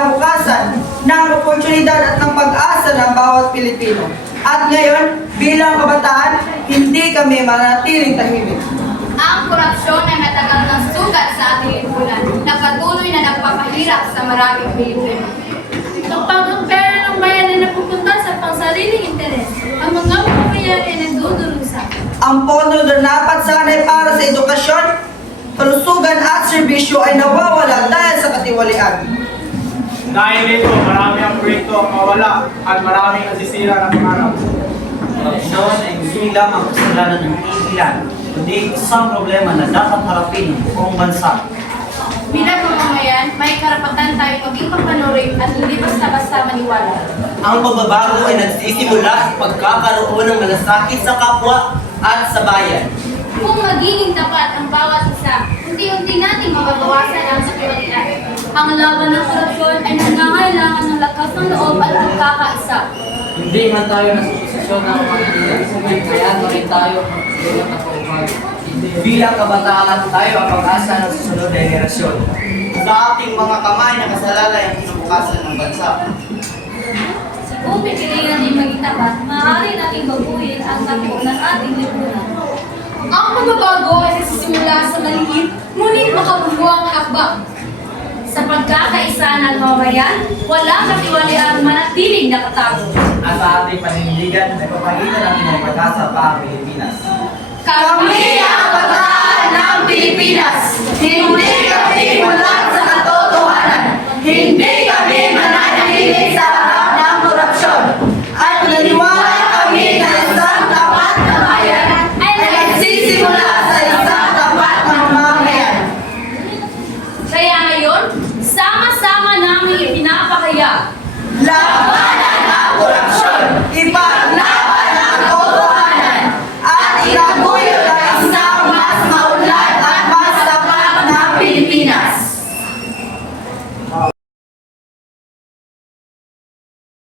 kinabukasan ng oportunidad at ng pag-asa ng bawat Pilipino. At ngayon, bilang kabataan, hindi kami manatiling tahimik. Ang korupsyon ay matagal ng sugat sa ating lipunan na patuloy na nagpapahirap sa maraming Pilipino. Kapag ang pera ng bayan ay napupunta sa pangsariling interes, ang mga mamamayan ay nagdudurusa. Ang pondo na dapat sana ay para sa edukasyon, kalusugan at serbisyo ay nawawala dahil sa katiwalian. Dahil dito, marami ang proyekto ang mawala at maraming nasisira ng pangarap. Korupsyon ay hindi lamang kasalanan ng iilan, kundi isang problema na dapat harapin ng buong bansa. Bilang mamamayan, may karapatan tayong maging mapanuri at hindi basta-basta maniwala. Ang pagbabago ay nagsisimula sa pagkakaroon ng malasakit sa kapwa at sa bayan. Kung magiging tapat ang bawat isa, unti-unti nating mababawasan ang sakriwalian. Ang laban ng korupsyon ay nangangailangan ng lakas ng loob at pagkakaisa. Hindi man tayo nasa posisyon ng pagkakasubig, kaya rin tayo magsimulat na pagbabago. Bilang kabataan, tayo ang pag-asa ng susunod na henerasyon. Sa ating mga kamay nakasalalay ang kinabukasan ng bansa. Kung pipiliin natin maging tapat, maaari nating baguhin ang takbo ng ating lipunan. Ang pagbabago ay nagsisimula sa maliit, ngunit makabuluhang hakbang. Sa pagkakaisa ng mamamayan, walang katiwaliang manatiling nakatago. At sa ating panindigan, nagpapagitan natin ng pag-asa pa ang Pilipinas. Kami ang kabataan ng Pilipinas. Hindi kami mulat sa katotohanan. Hindi kami mananahimik sa harap ng korupsyon. At naniwala kami na isang tapat na bayan Ay nagsisimula sa isang tapat na mamamayan. Kaya ngayon, sama-sama namin ipinapakaya Labanan ang korupsyon! Ipaglaban